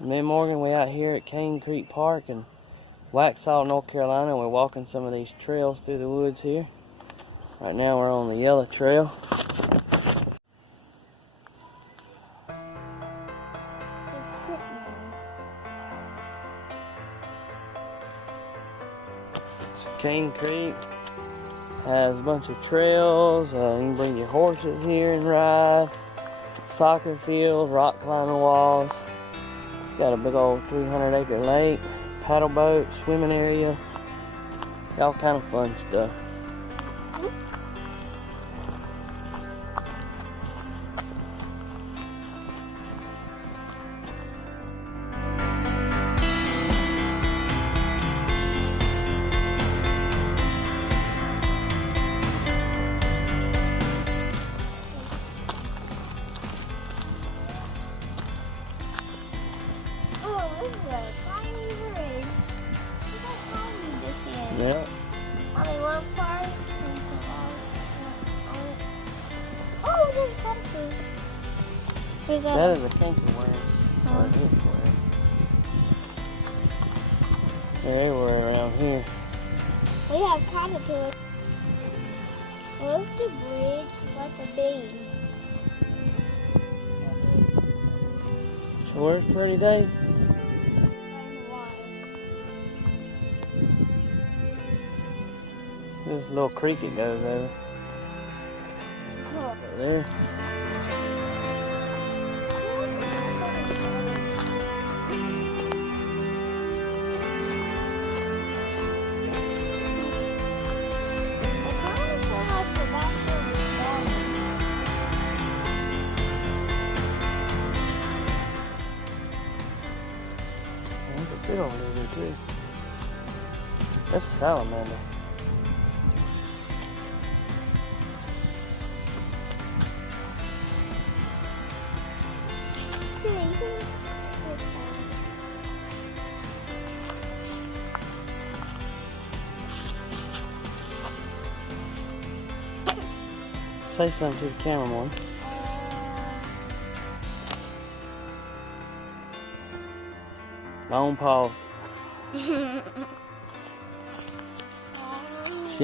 Me and Morgan, we out here at Cane Creek Park in Waxhaw, North Carolina, and we're walking some of these trails through the woods here. Right now we're on the yellow trail. Cane Creek has a bunch of trails. You can bring your horses here and ride. Soccer field, rock climbing walls. It's got a big old 300-acre lake, paddle boat, swimming area, all kind of fun stuff. Yep. Only one part. Oh, there's a caterpillar. That is a kinky worm. Or a kinky worm. They're everywhere around here. We have caterpillars. Look, the bridge is like a bee. So where's Pretty Dave? There's a little creek it goes over. Right there. There's a big one over there too. That's a salamander. Say something to the cameraman. Long pause. She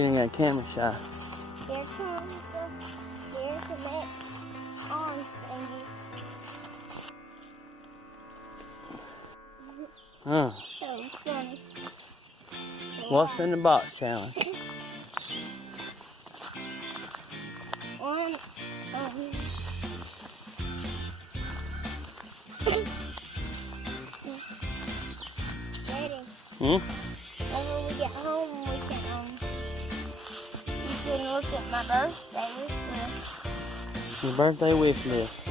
ain't got camera shy. Here comes here's the next arm thingy. Huh. So funny. What's in the box challenge? One, Daddy, whenever we get home, we can look at my birthday wish list. Your birthday wish list.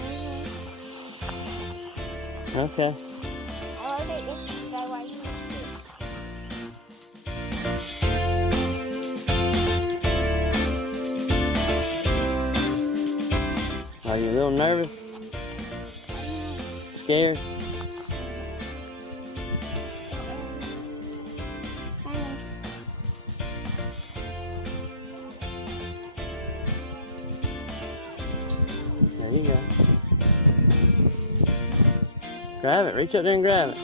Okay. I ordered it yesterday while you were sick. Are you a little nervous? Scared? There you go. Grab it. Reach up there and grab it.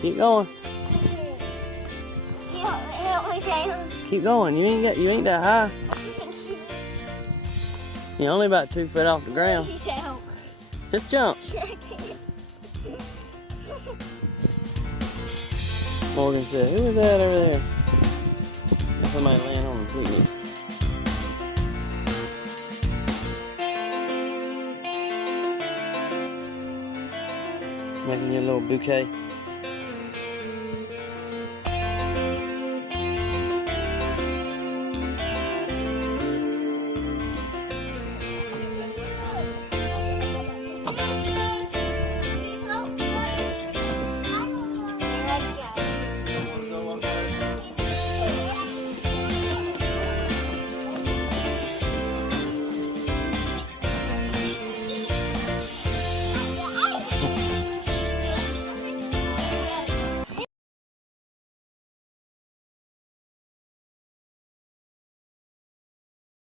Keep going. Help me down. Keep going. You ain't that high. You're only about 2 foot off the ground. Please help. Just jump. Morgan said, "Who was that over there?" Somebody laying on the picnic. Making you a little bouquet.